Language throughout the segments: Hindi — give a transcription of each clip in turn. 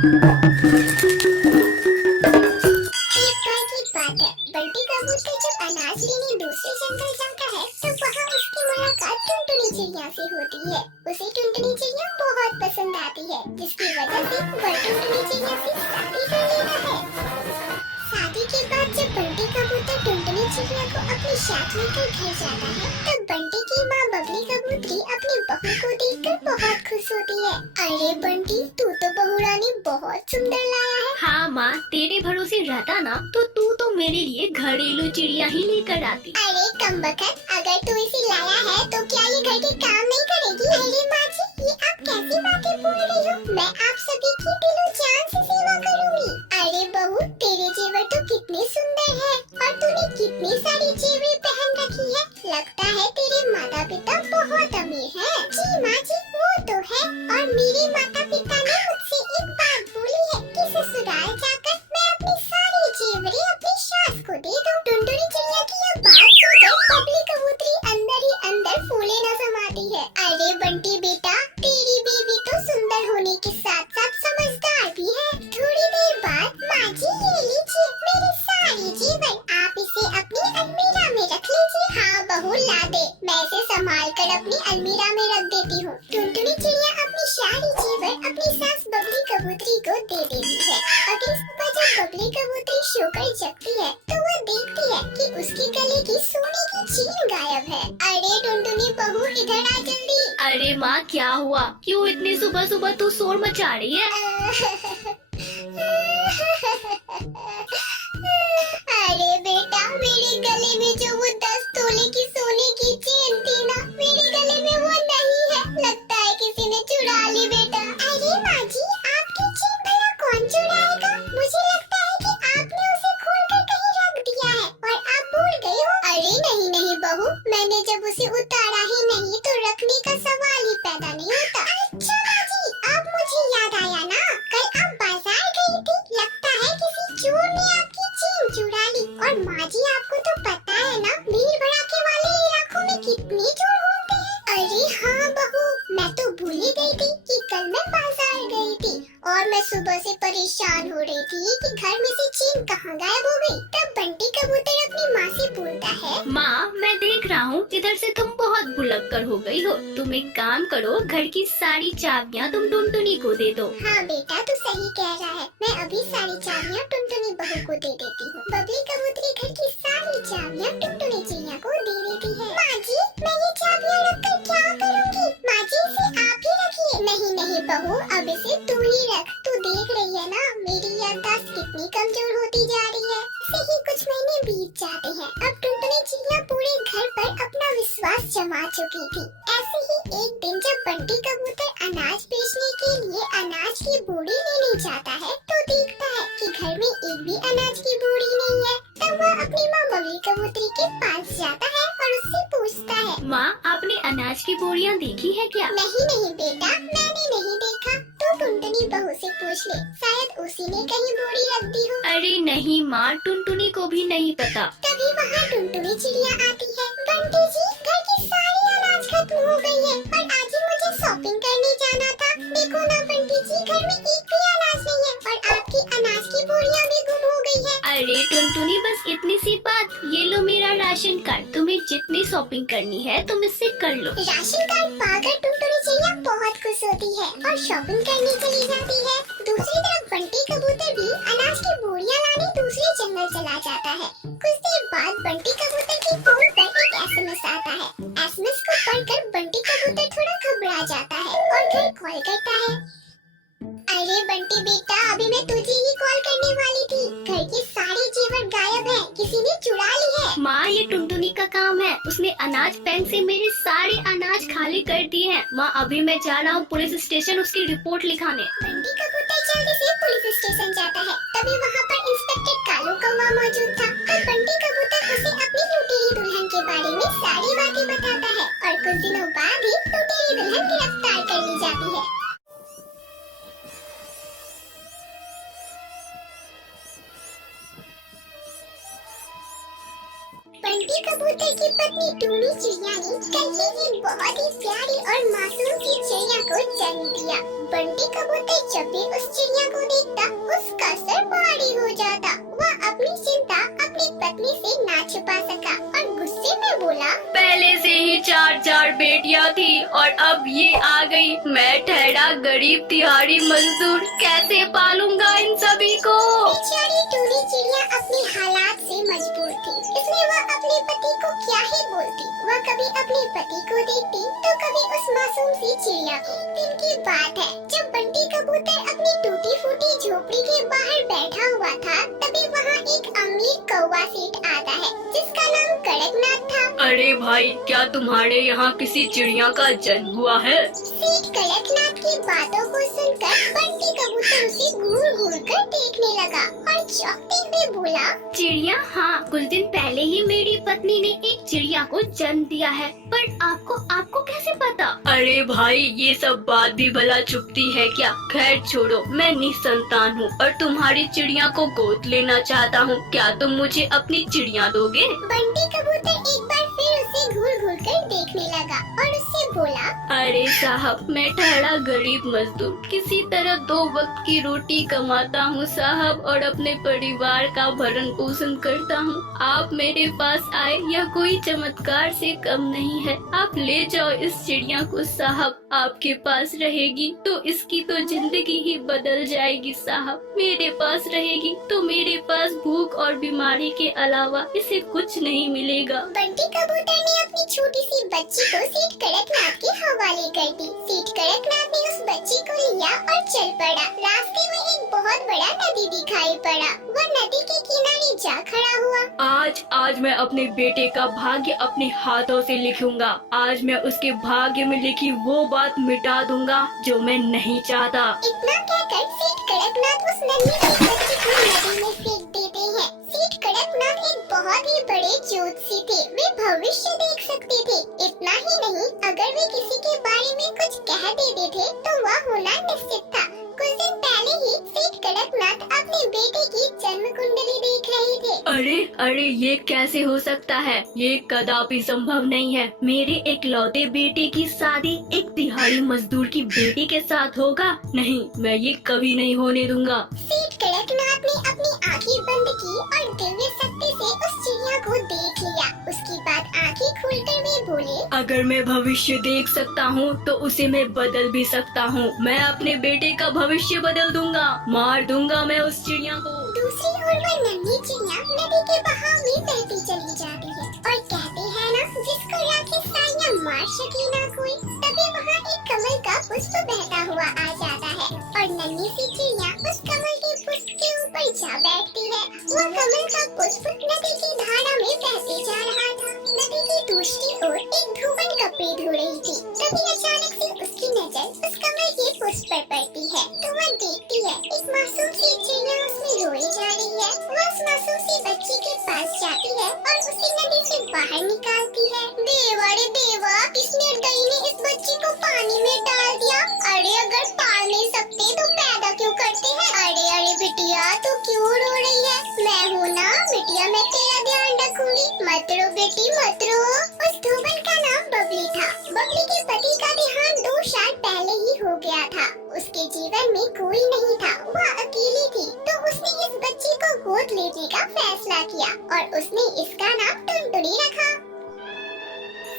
बार की बात है, बंटी कबूतर जब अनाज लेने दूसरे जंगल जाता है तो वहाँ उसकी मुलाकात टुनटुनी चिड़िया से होती है। उसे टुनटुनी चिड़िया बहुत पसंद आती है, जिसकी वजह से वह टुनटुनी चिड़िया से शादी कर लेता है। शादी के बाद जब बंटी कबूतर टुनटुनी चिड़िया को अपने साथ लेकर घर जाता है तब बंटी की माँ बबली कबूतरी अपनी बहू को देखकर बहुत खुश होती है। अरे बंटी, तू तो बहू रानी बहुत सुंदर लाया है। हाँ माँ, तेरे भरोसे रहता ना तो तू तो मेरे लिए घरेलू चिड़िया ही लेकर आती। अरे कमबख्त, अगर तू इसे लाया है तो क्या ये घर के काम नहीं करेगी? अरे माँ जी, ये आप कैसी बातें बोल रही हो? मैं आप सभी की दिलो जान से सेवा करूंगी। अरे बहू, तेरे जेवर तो कितने सुंदर हैं और तूने कितनी सारी जेवरें पहन रखी है। लगता है तेरे माता पिता बहुत अमीर हैं। जी माँ जी, वो तो है। और मेरे माता पिता ने मुझसे एक बात बोली है कि ससुराल जाकर मैं अपनी सारी जेवरें अपनी सास को दे दूं। टुनटुनी चिड़िया की यह बात सुनकर बबली कबूतरी अंदर ही अंदर फूले न समाती है। अरे बंटी बेटा, तेरी बीवी तो सुंदर होने के साथ साथ समझदार भी है। थोड़ी देर बाद माँ जी, ये लीजिए मेरी सारी जेवर, आप इसे अपनी अलमीरा में रख लीजिए। हाँ बहू, ला दे, मैं इसे संभाल कर अपनी अलमीरा में रख देती हूँ। टुनटुनी चिड़िया अपनी सारी जेवर अपनी सास बबली कबूतरी को दे देती है। अगली सुबह जब बबली कबूतरी सोकर जगती है तो वह देखती है कि उसके गले की सोने की चेन गायब है। अरे टुनटुनी बहू, इधर आ जल्दी। अरे माँ, क्या हुआ? क्यों इतनी सुबह सुबह तू शोर मचा रही है? अरे बेटा, मेरे गले में जो वो 10 तोले की सोने की चेन थी ना, मेरे गले में वो नहीं है। लगता है किसी ने चुरा ली बेटा। अरे माँ जी, आपकी चेन भला कौन चुराएगा? मुझे लगता है कि आपने उसे खोलकर कहीं रख दिया है और आप भूल गई हो। अरे नहीं नहीं बहू, मैंने जब उसे उतारा ही नहीं तो रखने का सवाल ही पैदा नहीं होता। अच्छा माँ जी, अब मुझे याद आया ना, कल आप बाजार गई थी। लगता है किसी चोर ने आपकी चेन चुरा ली। और माँ जी, आपको तो पता है ना, भीड़ भड़ाके वाले इलाकों में कितने चोर होते हैं। अरे हाँ बहू, मैं तो भूल ही गई थी कि कल मैं बाजार गई थी और मैं सुबह से परेशान हो रही थी कि घर में से चेन कहाँ गायब हो गई। तब बंटी कबूतर अपनी माँ से बोलता है, माँ, मैं देख रहा हूँ इधर से तुम बहुत भुलक्कड़ हो गई हो। तुम एक काम करो, घर की सारी चाबियाँ तुम टुनटुनी को दे दो। हाँ बेटा, तू सही कह रहा है। मैं अभी सारी चाबियाँ टुनटुनी बहू को दे देती हूँ। बबली कबूतरी घर की सारी चाबियाँ टुनटुनी चिड़िया को दे देती है। माँ जी, मैं ये चाबियाँ रखकर क्या करूँगी? माँ जी, इसे आप ही रखिए। नहीं नहीं बहू, अब इसे तू ही रख। तू देख रही है ना मेरी याददाश्त कितनी कमजोर होती जा रही है। ऐसे ही कुछ महीने बीत जाते हैं। अब टुनटुनी चिड़िया पूरे घर पर अपना विश्वास जमा चुकी थी। ऐसे ही एक दिन जब बंटी कबूतर अनाज बेचने के लिए अनाज की बोरी लेने जाता है तो देखता है कि घर में एक भी अनाज की बोरी नहीं है। तब वह अपनी माँ बबली कबूतरी के पास जाता है और उससे पूछता है, माँ, आपने अनाज की बोरियाँ देखी है क्या? नहीं नहीं बेटा, मैंने नहीं देखा। तो टुनटुनी बहू से पूछ ले, शायद उसी ने कहीं बोरी रख दी हो। अरे नहीं माँ, टुनटुनी को भी नहीं पता। तभी वहाँ टुनटुनी चिड़िया आती है। बंटी जी, घर की सारी अनाज खत्म हो गई है और आज ही मुझे शॉपिंग करने जाना था। देखो ना बंटी जी, घर में एक भी अनाज नहीं है और आपकी अनाज की बोरियाँ भी गुम हो गई है। अरे टुनटुनी, बस इतनी सी बात। ये लो मेरा राशन कार्ड, तुम्हें जितनी शॉपिंग करनी है तुम इससे कर लो। राशन कार्ड पाकर टुनटुनी चिड़िया बहुत खुश होती है और शॉपिंग करने चली जाती है। दूसरी तरफ बंटी कबूतर भी अनाज की बोरियां लाने दूसरे जंगल चला जाता है। कुछ देर बाद बंटी कबूतर के फोन पर एक एसएमएस आता है। एसएमएस को पढ़कर बंटी कबूतर थोड़ा घबरा जाता है और घर कॉल करता है। अरे बंटी बेटा, अभी मैं तुझे ही कॉल करने वाली थी। घर के सारे जेवर गायब हैं, किसी ने चुरा ली है। माँ, ये टुनटुनी का काम है। उसने अनाज बैंक से मेरे सारे अनाज खाली कर दिए हैं। माँ, अभी मैं जा रहा हूँ पुलिस स्टेशन उसकी रिपोर्ट लिखाने। बंटी कबूतर जल्दी से पुलिस स्टेशन जाता है। तभी वहाँ पर इंस्पेक्टर कालू कौवा मौजूद था। तो बंटी कबूतर उसे अपनी लुटेरी दुल्हन के बारे में सारी बातें बताता है और कुछ दिनों बाद ही लुटेरी दुल्हन गिरफ्तार कर ली जाती है। बंटी कबूतर की पत्नी टूनी चिड़िया ने कल ही एक बहुत ही प्यारी और मासूम सी चिड़िया को जन्म दिया। बंटी कबूतर जब भी उस चिड़िया को देखता उसका सर भारी हो जाता। वह अपनी चिंता अपनी पत्नी से ना छुपा सका और गुस्से में बोला, पहले से ही 4 बेटियां थी और अब ये आ गई। मैं ठहरा गरीब दिहाड़ी मजदूर, कैसे पालूंगा इन सभी को। बेचारी टूनी चिड़िया अपने हालात से मजबूर थी, इसलिए वह अपने पति को क्या ही बोलती। वह कभी अपने पति को देखती तो कभी उस मासूम सी चिड़िया को। दिन की बात है जब बंटी कबूतर अपनी टूटी फूटी झोपड़ी के बाहर बैठा हुआ था, तभी वहाँ एक अमीर कौवा सेठ आता है जिसका नाम कड़कनाथ था। अरे भाई, क्या तुम्हारे यहाँ किसी चिड़िया का जन्म हुआ है? सेठ कड़कनाथ की बातों को सुनकर बंटी कबूतर उसे घूर घूर कर देखने लगा और चौंकते हुए बोला, चिड़िया? हाँ, कुछ दिन पहले ही मेरी पत्नी ने एक चिड़िया को जन्म दिया है, पर आपको कैसे पता? अरे भाई, ये सब बात भी भला चुपती है क्या? खैर छोड़ो, मैं निसंतान हूँ और तुम्हारी चिड़िया को गोद लेना चाहता हूँ। क्या तुम मुझे अपनी चिड़िया दोगे? बंटी कबूतर एक बार फिर उसे घूर घूर कर देखने लगा और उससे बोला, अरे साहब, मैं ठहरा गरीब मजदूर, किसी तरह 2 वक्त की रोटी कमाता हूँ साहब और अपने परिवार का भरण पोषण करता हूँ। आप मेरे पास आए यह कोई चमत्कार से कम नहीं है। आप ले जाओ इस चिड़िया को साहब, आपके पास रहेगी तो इसकी तो जिंदगी ही बदल जाएगी साहब। मेरे पास रहेगी तो मेरे पास भूख और बीमारी के अलावा इसे कुछ नहीं मिलेगा। बंटी कबूतर ने अपनी छोटी सी बच्ची को सेठ कड़कनाथ के हवाले कर दी। सेठ कड़कनाथ ने उस बच्ची को लिया और चल पड़ा। रास्ते में एक बहुत बड़ा नदी दिखाई पड़ा। वह नदी के किनारे जा खड़ा हुआ। आज मैं अपने बेटे का भाग्य अपने हाथों से लिखूंगा। आज मैं उसके भाग्य में लिखी वो बात मिटा दूंगा जो मैं नहीं चाहता। इतना कहकर सेठ कड़कनाथ उस नन्ही सी बच्ची को नदी में फेंक देते हैं। सेठ कड़कनाथ एक बहुत ही बड़े ज्योतिषी थे। वे भविष्य देख सकते थे। इतना ही नहीं, अगर वे किसी के बारे में कुछ कह देते थे तो वह होना निश्चित था। कुछ दिन पहले ही सेठ कड़कनाथ अपने बेटे की जन्म कुंडली देख रहे थे। अरे ये कैसे हो सकता है? ये कदापि संभव नहीं है। मेरे इकलौते बेटे की शादी एक दिहाड़ी मजदूर की बेटी के साथ होगा? नहीं, मैं ये कभी नहीं होने दूंगा। सेठ कड़कनाथ ने अपनी आंखें बंद की और दिव्य शक्ति से उस चिड़िया को देख लिया। उसके बाद आंखें खोलकर वे बोले, अगर मैं भविष्य देख सकता हूँ तो उसे मैं बदल भी सकता हूँ। मैं अपने बेटे का भविष्य बदल दूंगा, मार दूंगा मैं उस चिड़िया को। दूसरी ओर वह नन्ही चिड़िया नदी के बहाव में बहती चली जाती है और कहते हैं ना, जिसको राखी साइयां मार सके ना कोई। तभी वहाँ एक कमल का पुष्प बहता हुआ आ जाता है और नन्ही सी चिड़िया उस कमल के पुष्प के ऊपर जा बैठती है। वह कमल का पुष्प नदी की धारा में बहते जा रहा था। नदी की दूसरी ओर एक धोबन कपड़े धो रही थी। तभी अचानक से उसकी नजर उस कमल के पुष्प पर पड़ती है तो वह देखती है एक मासूम सी चिड़िया उसमें रोई जा रही है। वह उस मासूम सी बच्ची के पास जाती है और उसे नदी से बाहर निकालती है। देवा रे देवा, किस निर्दयी ने इस बच्ची को पानी में डाल दिया। अरे अगर पाल नहीं सकते तो पैदा क्यों करते हैं। अरे बिटिया, तू क्यों रो रही है? मैं हूँ ना बिटिया, मैं तेरा ध्यान रखूंगी। मत रो बेटी, मत रो। उस धोबन का नाम बबली था। बबली के पति का देहांत 2 साल पहले ही हो गया था। उसके जीवन में कोई नहीं था, वह अकेली थी। तो उसने इस बच्ची को गोद लेने का फैसला किया और उसने इसका नाम टुनटुनी रखा।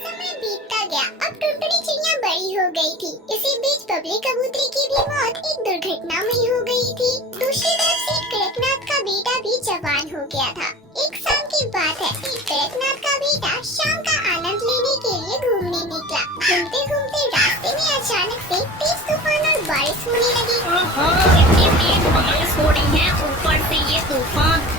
समय बीतता गया। अब टुनटुनी चिड़िया बड़ी हो गई थी। इसी बीच बबली कबूतरी की भी मौत एक दुर्घटना में हो गई थी। दूसरी तरफ सेठ कड़कनाथ का बेटा भी जवान हो गया था। एक शाम की बात है, सेठ कड़कनाथ का बेटा शाम का आनंद लेने के लिए घूमने निकला। घूमते घूमते रास्ते में अचानक से तेज तूफान और बारिश होने लगी। इतनी तेज बारिश हो रही है, ऊपर से ये तूफान।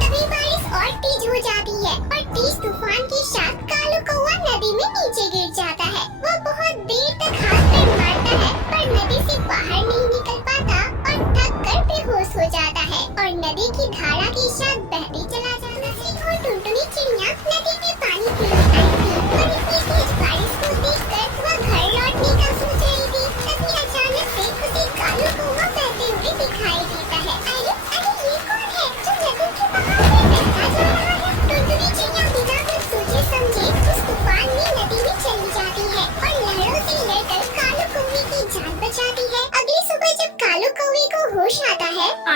तभी बारिश और तेज हो जाती है और तेज तूफान के साथ कालू कौवा नदी में नीचे गिर जाता है। वह बहुत देर तक हाथ पैर मारता है पर नदी से बाहर नहीं निकल पाता और थक कर बेहोश हो जाता है और नदी की धारा के साथ बहते चला जाता है। और टुनटुनी चिड़िया नदी में पानी पीने आई थी और इतनी तेज बारिश को देखकर वह घर लौटने का सोच रही थी। तभी अचानक से उसे कालू कौवा बहते हुए दिखाई देता है। अरे ये कौन है जो नदी के बहाव में बहता जा रहा है? टुनटुनी चिड़िया बिना कुछ सोचे समझे उस तूफान में नदी में चली जाती है और लहरों से लड़कर कालू कौवे की जान बचाती है।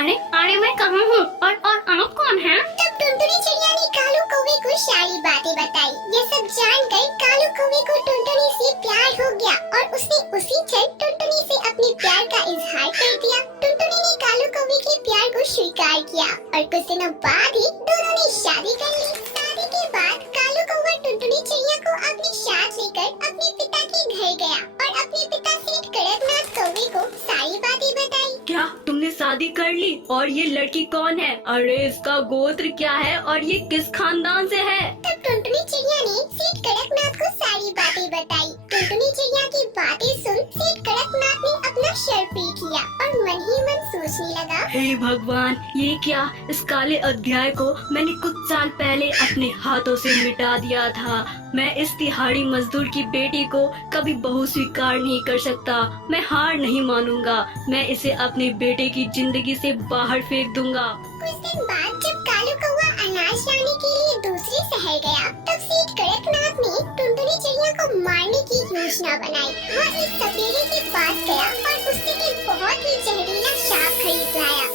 अरे मैं कहाँ हूँ और आप कौन हैं? तब टुनटुनी चिड़िया ने कालू कौवे को सारी बातें बताई। ये सब जानकर कालू कौवे को टुनटुनी से प्यार हो गया और उसने उसी क्षण टुनटुनी से अपने प्यार का इजहार कर दिया। टुनटुनी ने कालू कौवे के प्यार को स्वीकार किया और कुछ दिनों बाद ही दोनों ने शादी कर ली। शादी के बाद कालू कौवा टुनटुनी चिड़िया को अपने साथ लेकर अपने पिता के घर गया और अपने पिता सेठ कड़कनाथ कौवे को सारी बातें बताई। क्या तुमने शादी कर ली? और ये लड़की कौन है? अरे इसका गोत्र क्या है और ये किस खानदान से है? तब टुनटुनी चिड़िया ने सेठ कड़कनाथ को सारी बातें बताई। टुनटुनी चिड़िया की बातें सुन सेठ कड़कनाथ ने अपना सर पीट लिया और मन ही मन सोचने लगा, हे भगवान, ये क्या? इस काले अध्याय को मैंने कुछ साल पहले अपने हाथों से मिटा दिया था। मैं इस तिहाड़ी मजदूर की बेटी को कभी बहू स्वीकार नहीं कर सकता। मैं हार नहीं मानूंगा। मैं इसे अपने बेटे की जिंदगी से बाहर फेंक दूंगा। कुछ दिन बाद जब कालू कौवा अनाज लाने के लिए दूसरे शहर गया, तब सेठ कड़कनाथ ने टुनटुनी चिड़िया को मारने की योजना बनाई। वह एक सपेरे के पास गया और उससे एक बहुत ही जहरीला सांप खरीद लाया।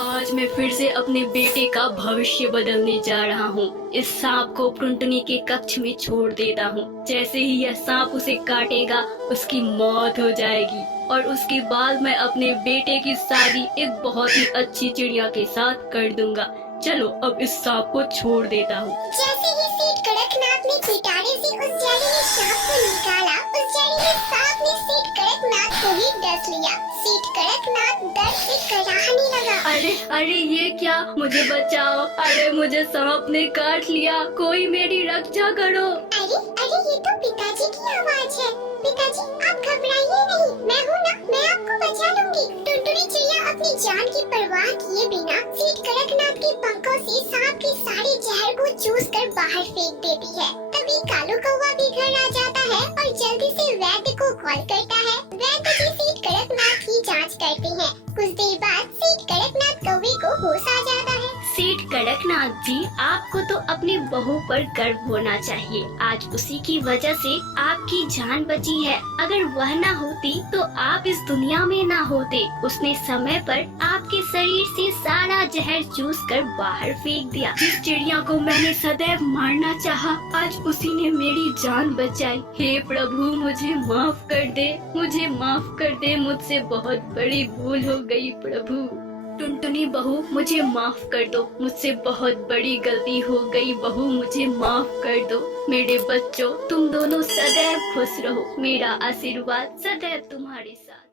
आज मैं फिर से अपने बेटे का भविष्य बदलने जा रहा हूँ। इस सांप को टुनटुनी के कक्ष में छोड़ देता हूँ। जैसे ही यह सांप उसे काटेगा, उसकी मौत हो जाएगी और उसके बाद मैं अपने बेटे की शादी एक बहुत ही अच्छी चिड़िया के साथ कर दूंगा। चलो अब इस सांप को छोड़ देता हूँ। जैसे ही सेठ कड़कनाथ ने पिटारे से उस जहरीले सांप को निकाला, उस जहरीले सांप ने सेठ कड़कनाथ को ही डस लिया। सेठ कड़कनाथ डर से कराहने लगा। अरे ये क्या? मुझे बचाओ! अरे मुझे सांप ने काट लिया। कोई मेरी रक्षा करो। अरे ये तो पिताजी की आवाज है। पिताजी आप घबराइए नहीं, मैं हूँ ना, मैं आपको बचा लूंगी। टुनटुनी चिड़िया अपनी जान की परवाह किए बिना सेठ कड़कनाथ के पंखों से सांप के सारे जहर को चूस कर बाहर फेंक देती है। तभी कालू कौवा भी घर आ जाता है और जल्दी से वैद्य को कॉल करता है। वैद्य जी सेठ कड़कनाथ की जांच करते हैं। कुछ देर बाद सेठ कड़कनाथ कौवे को होश आ जाता है। सेठ कड़कनाथ जी, आपको तो अपनी बहू पर गर्व होना चाहिए। आज उसी की वजह से आपकी जान बची है। अगर वह ना होती तो आप इस दुनिया में ना होते। उसने समय पर आपके शरीर से सारा जहर चूस कर बाहर फेंक दिया। जिस चिड़िया को मैंने सदैव मारना चाहा, आज उसी ने मेरी जान बचाई। हे प्रभु, मुझे माफ कर दे, मुझे माफ कर दे। मुझसे बहुत बड़ी भूल हो गई प्रभु। टुनटुनी बहू, मुझे माफ कर दो। मुझसे बहुत बड़ी गलती हो गई बहू, मुझे माफ कर दो। मेरे बच्चों, तुम दोनों सदैव खुश रहो। मेरा आशीर्वाद सदैव तुम्हारे साथ।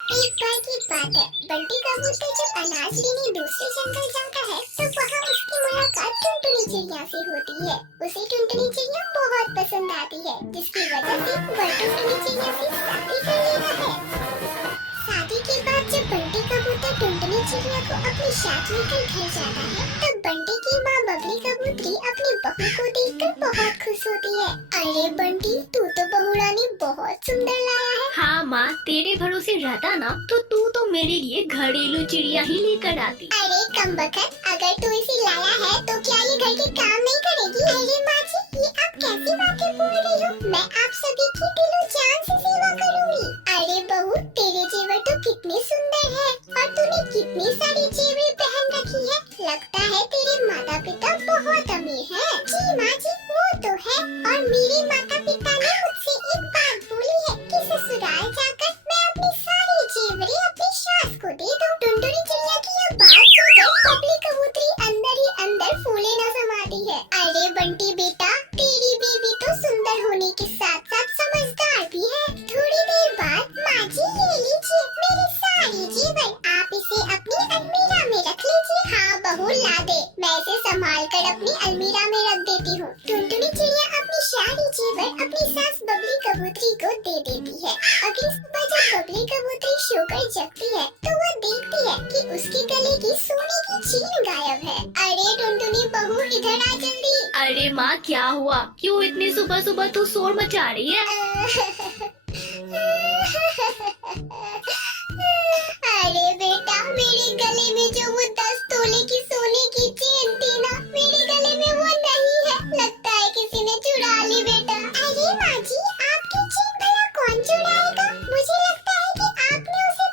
एक बार की बात है, बंटी कबूतर जब अनाज लेने दूसरे जंगल जाता है, तो वहाँ उसकी मुलाकात टुनटुनी चिड़िया से होती है। उसे टुनटुनी चिड़िया बहुत पसंद आती है, जिसकी वजह से वह टुनटुनी चिड़िया से शादी कर लेता है। शादी के बाद जब बंटी कबूतर टुनटुनी चिड़िया को अपने साथ लेकर घर जाता है, तब बंटी की माँ बबली कबूतरी अपनी बहू को देखकर बहुत खुश होती है। अरे बंटी, तू तो बहू रानी बहुत सुंदर लाया है। हाँ माँ, तेरे भरोसे रहता ना तो मेरे लिए घरेलू चिड़िया ही लेकर आती। अरे कमबख्त, अगर तू इसे लाया है तो क्या ये घर के काम नहीं करेगी? अरे माँ जी, ये आप कैसी बातें बोल रही हो? मैं आप सभी की दिलो जान से सेवा करूंगी। अरे बहू, तेरे जेवर तो कितने सुंदर है और तूने कितनी सारी जेवर पहन रखी है। लगता है तेरे माता पिता बहुत अमीर हैं। जी माँ जी, वो तो है। और मेरे माता पिता ने मुझसे एक बात बोली है कि ससुराल जाकर मैं अपनी सारी जेवरें अपनी सास को दे दूं। टुनटुनी चिड़िया की यह बात सुनकर बबली कबूतरी अंदर ही अंदर फूले न समाती है। अरे बंटी बेटा, तेरी बीवी तो सुंदर होने के साथ साथ समझदार भी है। थोड़ी देर बाद, माँ जी ये लीजिए मेरी सारी जेवर, आप इसे अपनी अलमीरा में रख लीजिए। हाँ बहू, ला दे, मैं इसे संभाल कर अपनी अलमीरा में रख देती हूँ। टुनटुनी चिड़िया अपनी सारी जेवर अपनी सास बबली कबूतरी को दे देती है। अगली सुबह जब बबली कबूतरी सोकर जगती है, तो वह देखती है कि उसके गले की सोने की चेन गायब है। अरे टुनटुनी बहू, इधर आ जल्दी। अरे माँ, क्या हुआ? क्यों इतनी सुबह सुबह तू शोर मचा रही है? अरे बेटा, मेरे गले में जो वो 10 तोले की सोने की चेन थी ना, मेरे गले में वो नहीं है। लगता है किसी ने चुरा ली बेटा। अरे माँ जी, आपकी चेन भला कौन चुराएगा? मुझे लगता है कि आपने उसे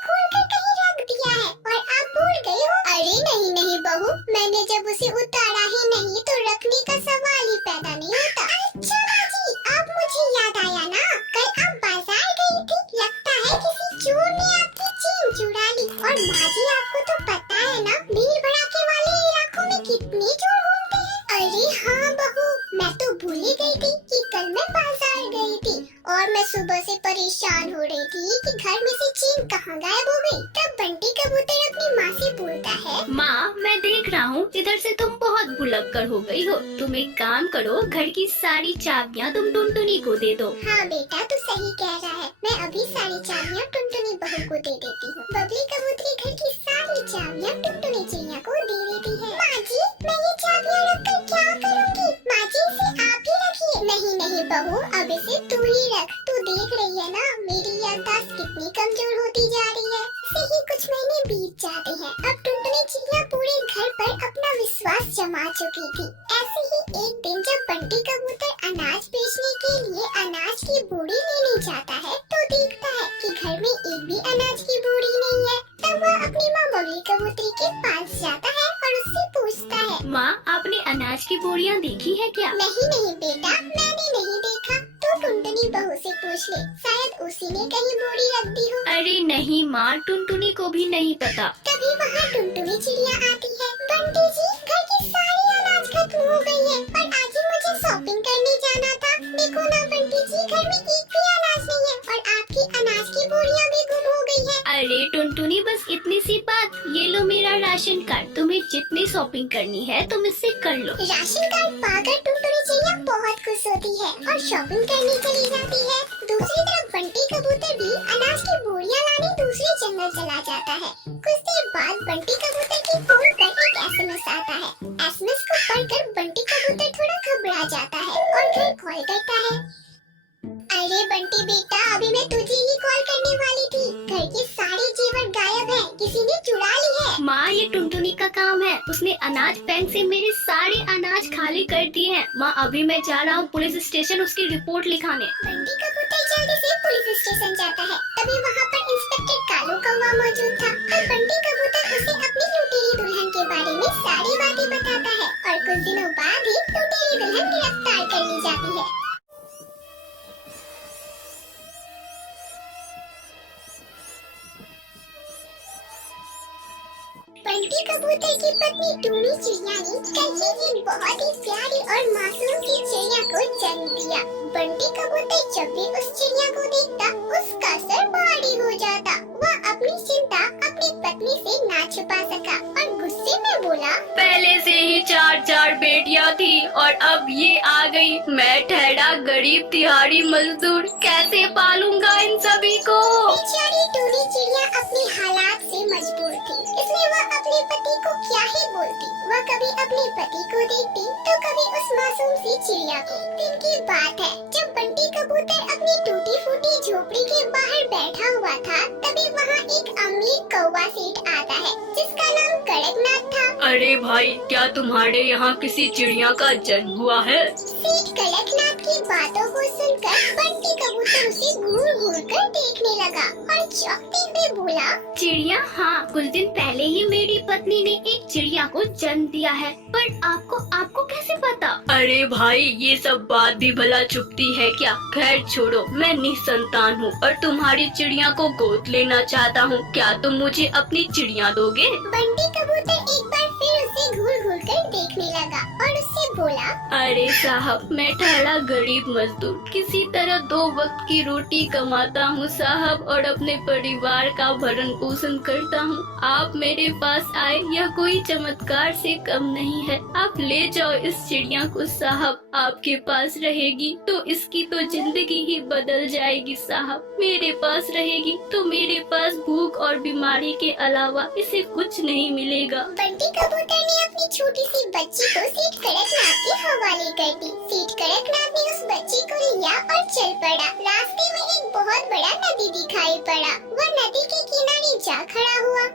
घर में से चेन कहाँ गायब हो गई? तब बंटी कबूतर अपनी माँ से बोलता है, माँ मैं देख रहा हूँ इधर से तुम बहुत भुलक्कड़ हो गई हो। तुम एक काम करो, घर की सारी चाबियाँ तुम टुनटुनी को दे दो। हाँ बेटा तू सही कह रहा है, मैं अभी सारी चाबियाँ टुनटुनी बहू को दे देती हूँ। बबली कबूतरी घर की सारी चाबियाँ टुनटुनी चिड़िया को दे देती है। माँ जी मैं ये चाबियाँ रखकर क्या करूँगी? माँ जी इसे आप ही रखिए। नहीं नहीं बहू, अब इसे तू ही रख। तू देख रही है ना मेरी याददाश्त कितनी कमजोर होती जा रही है। ऐसे ही कुछ महीने बीत जाते हैं। अब टुनटुनी चिड़िया पूरे घर पर अपना विश्वास जमा चुकी थी। ऐसे ही एक दिन जब बंटी कबूतर अनाज बेचने के लिए अनाज की बोरी लेने जाता है तो देखता है कि घर में एक भी अनाज की बोरी नहीं है। तब वह अपनी माँ बबली कबूतरी के पास जाता है और उससे पूछता है, माँ आपने अनाज की बोरियाँ देखी है क्या? नहीं नहीं बेटा मैंने नहीं देखा। तो टुनटुनी बहू से पूछ ले, शायद उसी ने कहीं बोरी रख दी हो। अरे नहीं माँ, टुनटुनी को भी नहीं पता। तभी वहाँ टुनटुनी चिड़िया आती है। बंटी जी घर की सारी अनाज खत्म हो गई है और आज ही मुझे शॉपिंग करने जाना था। देखो ना बंटी जी घर में एक भी अनाज नहीं है और आपकी अनाज की बोरियाँ भी गुम हो गई है। अरे टुनटुनी बस इतनी सी बात, ये लो मेरा राशन कार्ड, तुम्हें जितनी शॉपिंग करनी है तुम इससे कर लो। राशन कार्ड पाकर टुनटुनी चिड़िया बहुत खुश होती है और शॉपिंग करने चली जाती है। दूसरी तरफ बंटी कबूतर भी अनाज की बोरियां लाने दूसरे जंगल चला जाता है। कुछ देर बाद बंटी कबूतर के फोन पर एक एसएमएस आता है। एसएमएस को पढ़कर बंटी कबूतर थोड़ा घबरा जाता है और घर कॉल करता है। अरे बंटी बेटा अभी मैं तुझे ही कॉल करने वाली थी। घर के सारे जेवर गायब हैं, किसी ने चुरा ली है। माँ ये टुनटुनी का काम है, उसने अनाज बैंक से मेरे सारे अनाज खाली कर दिए हैं। माँ अभी मैं जा रहा हूँ पुलिस स्टेशन उसकी रिपोर्ट लिखाने। बंटी कबूतर जल्दी से पुलिस स्टेशन जाता है। तभी वहाँ पर इंस्पेक्टर कालू कौवा मौजूद था और बंटी कबूतर उसे अपनी लुटेरी दुल्हन के बारे में सारी बातें बताता है और कुछ दिनों बाद ही लुटेरी दुल्हन गिरफ्तार कर ली जाती है। बंटी कबूतर की पत्नी टूनी चिड़िया ने कल ही एक बहुत ही प्यारी और मासूम सी चिड़िया को जन्म दिया। बंटी कबूतर जब भी उस चिड़िया को देखता उसका सर भारी हो जाता। वह अपनी चिंता अपनी पत्नी से ना छुपा सका और गुस्से में बोला, पहले से ही 4 बेटियां थी और अब ये आ गई। मैं ठहरा गरीब दिहाड़ी मजदूर, कैसे पालूंगा इन सभी को? बेचारी टूनी चिड़िया अपने हालात से मजबूर थी, इसलिए वह अपने पति को क्या ही बोलती। वह कभी अपने पति को देखती तो कभी उस मासूम सी चिड़िया को। दिन की बात है जब बंटी कबूतर अपनी टूटी फूटी झोपड़ी के बाहर बैठा हुआ था, तभी वहाँ एक अमीर कौवा सेठ आता है जिसका नाम कड़कनाथ था। अरे भाई क्या तुम्हारे यहाँ किसी चिड़िया का जन्म हुआ है? सेठ कड़कनाथ की बातों को सुनकर बंटी कबूतर उसे घूर घूर कर देखने लगा और चौंकते हुए बोला, चिड़िया? हाँ, कुछ दिन पहले ही मेरी पत्नी ने एक चिड़िया को जन्म दिया है, पर आपको कैसे पता? अरे भाई ये सब बात भी भला छुपती है क्या? खैर छोड़ो, मैं निसंतान हूँ और तुम्हारी चिड़िया को गोद लेना चाहता हूँ। क्या तुम मुझे अपनी चिड़िया दोगे? बंटी कबूतर एक बार फिर उसे घूर घूर कर देखने लगा और उससे बोला, अरे साहब मैं ठहरा गरीब मजदूर, किसी तरह 2 वक्त की रोटी कमाता हूँ साहब और अपने परिवार का भरण पोषण करता हूँ। आप मेरे पास आए यह कोई चमत्कार से कम नहीं है। आप ले जाओ इस चिड़िया को साहब, आपके पास रहेगी तो इसकी तो जिंदगी ही बदल जाएगी साहब। मेरे पास रहेगी तो मेरे पास भूख और बीमारी के अलावा इसे कुछ नहीं मिलेगा। बंटी कबूतर ने अपनी छोटी सी बच्ची को सेठ कड़कनाथ के हवाले कर दी। सेठ कड़कनाथ ने उस बच्ची को लिया और चल पड़ा। रास्ते में एक बहुत बड़ा नदी दिखाई पड़ा। वह नदी के किनारे जा खड़ा हुआ।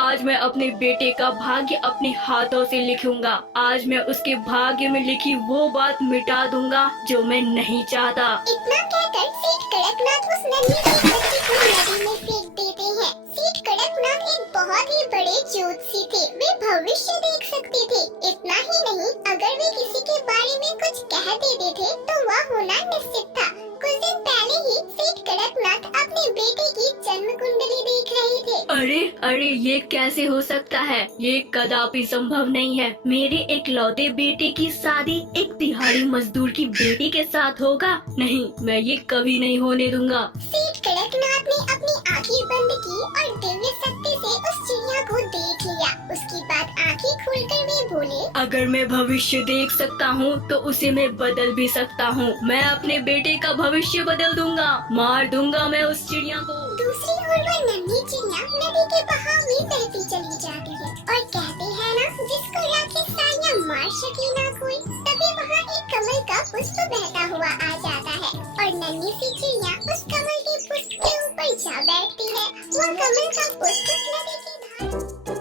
आज मैं अपने बेटे का भाग्य अपने हाथों से लिखूंगा। आज मैं उसके भाग्य में लिखी वो बात मिटा दूंगा जो मैं नहीं चाहता। इतना कहकर सेठ कड़कनाथ उस नन्ही सी बच्ची को नदी में फेंक देते हैं। सेठ कड़कनाथ एक बहुत ही बड़े ज्योतिषी थे। वे भविष्य देख सकते थे। इतना ही नहीं, अगर वे किसी के बारे में कुछ कह देते थे तो वह होना निश्चित था। कुछ दिन पहले ही सेठ कड़कनाथ अपने बेटे की जन्म कुंडली देख रहे थे अरे अरे, ये कैसे हो सकता है? ये कदापि संभव नहीं है। मेरे इकलौते बेटे की शादी एक दिहाड़ी मजदूर की बेटी के साथ होगा? नहीं, मैं ये कभी नहीं होने दूंगा। सेठ कड़कनाथ ने अपनी आंखें बंद की और दिव्य शक्ति से उस चिड़िया को देख लिया। उसके बाद आंखें खोलकर वे बोले, अगर मैं भविष्य देख सकता हूँ तो उसे मैं बदल भी सकता हूँ। मैं अपने बेटे का भविष्य बदल दूंगा, मार दूंगा मैं उस चिड़िया को। दूसरी ओर वह नन्ही चिड़िया नदी के बहाव में बहती चली जाती है और कहते हैं ना, जिसको राखें साया मार सके ना कोई। तभी वहाँ एक कमल का पुष्प बहता हुआ आ जाता है और नन्ही सी चिड़िया उस कमल के पुष्प के ऊपर जा बैठती है। वह कमल का पुष्प नदी की धारा